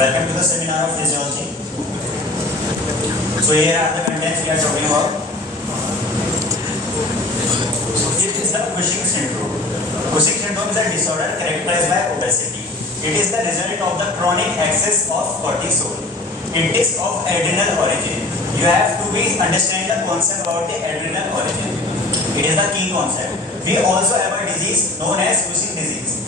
Welcome to the seminar of physiology. So here are the contents we are talking about. So it is the Cushing syndrome. Cushing syndrome is a disorder characterized by obesity. It is the result of the chronic excess of cortisol. It is of adrenal origin. You have to understand the concept about the adrenal origin. It is the key concept. We also have a disease known as Cushing disease,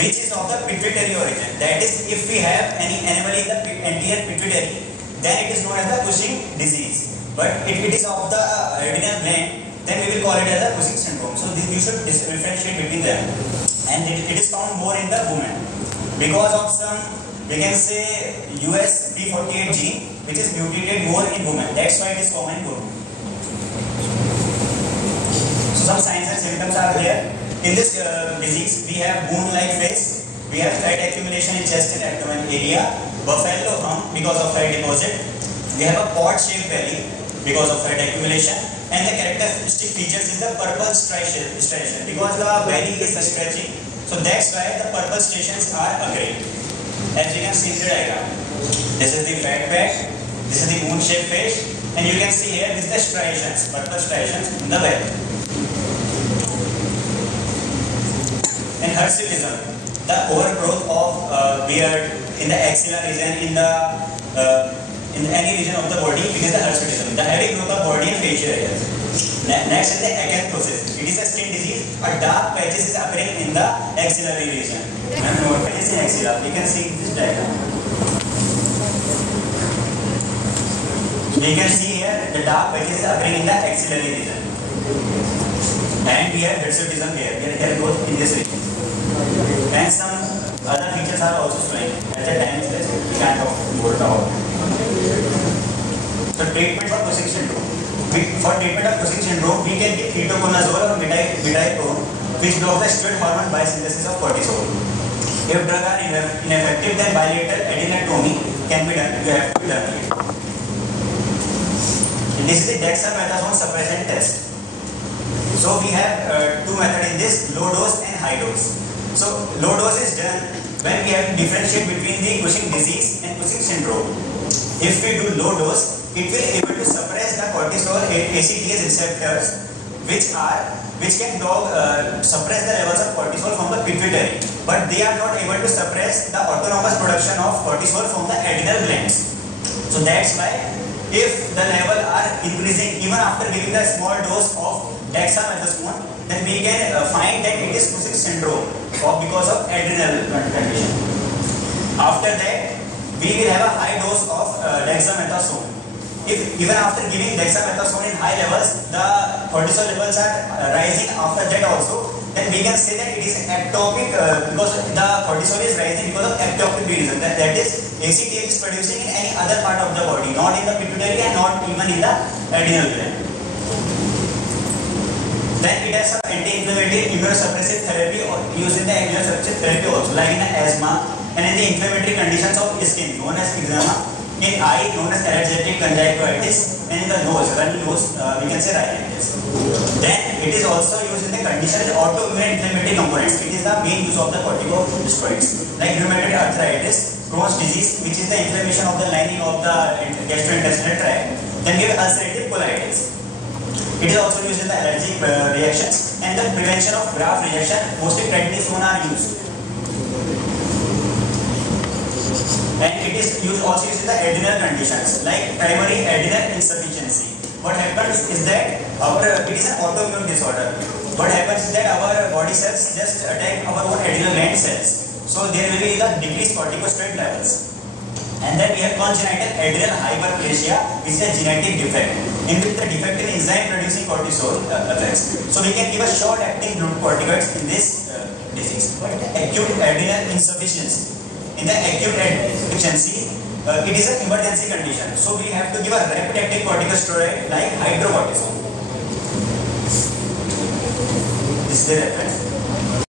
which is of the pituitary origin. That is, if we have any anomaly in the anterior pituitary, then it is known as the Cushing disease. But if it is of the adrenal gland, then we will call it as the Cushing syndrome. So you should differentiate between them. And it is found more in the women because of some, we can say, USP48 gene, which is mutated more in women. That's why it is common in women. So some signs and symptoms are there. In this disease, we have wound-like face, we have fat accumulation in chest and abdomen area, buffalo hump because of fat deposit, we have a pot-shaped belly because of fat accumulation, and the characteristic features is the purple striation because the belly is stretching. So that's why the purple striations are occurring. As you can see in the diagram, this is the fat patch, this is the moon-shaped face, and you can see here this is the striations, purple striations in the belly. And hirsutism, the overgrowth of beard in the axilla region, in any region of the body, it is the hirsutism. The heavy growth of body and facial areas. Next is the acanthosis. It is a skin disease. A dark patches is appearing in the axillary region. And what is in axilla? You can see this diagram. You can see here the dark patches is appearing in the axillary region. And we have hirsutism here. We have hair growth in this region. And some other features are also showing. As the time is less, we can't talk more about. So treatment for Cushing syndrome. For treatment of Cushing syndrome, we can give ketoconazole or midipron, which blocks the steroid hormone biosynthesis of cortisol. If drugs are ineffective, then bilateral adenectomy can be done. You have to be done it. This is the dexamethasone suppressant test. So we have two methods in this: low dose and high dose. So low dose is done when we have to differentiate between the Cushing disease and Cushing syndrome. If we do low dose, it will able to suppress the cortisol ACTH receptors, which can suppress the levels of cortisol from the pituitary, but they are not able to suppress the autonomous production of cortisol from the adrenal glands. So that's why if the level are increasing even after giving the small dose of dexamethasone, then we can find that it is Cushing syndrome because of adrenal condition. After that, we will have a high dose of dexamethasone. If even after giving dexamethasone in high levels, the cortisol levels are rising after that also, then we can say that it is ectopic because the cortisol is rising because of ectopic reason. That is, ACTH is producing in any other part of the body, not in the pituitary and not even in the adrenal gland. Then it has some anti-inflammatory immunosuppressive therapy used in the immunosuppressive therapy also, like in the asthma and in the inflammatory conditions of skin, known as eczema, in eye, known as allergic conjunctivitis, and in the nose, runny nose, we can say rhinitis. Then it is also used in the condition of autoimmune inflammatory components. It is the main use of the corticosteroids, like rheumatoid arthritis, Crohn's disease, which is the inflammation of the lining of the gastrointestinal tract. Then we have ulcerative colitis. It is also used in the allergic reactions and the prevention of graft reaction. Mostly prednisone are used. And it is also used in the adrenal conditions like primary adrenal insufficiency. What happens is that it is an autoimmune disorder. What happens is that our body cells just attack our own adrenal gland cells. So there will be the decreased corticosteroid levels. And then we have congenital adrenal hyperplasia, which is a genetic defect, in which the defect in enzyme producing cortisol affects. So we can give a short-acting glucocorticoids in this disease. But acute adrenal insufficiency. In the acute adrenal insufficiency, it is an emergency condition. So we have to give a rapid-acting corticosteroid like hydrocortisone. This is the reference.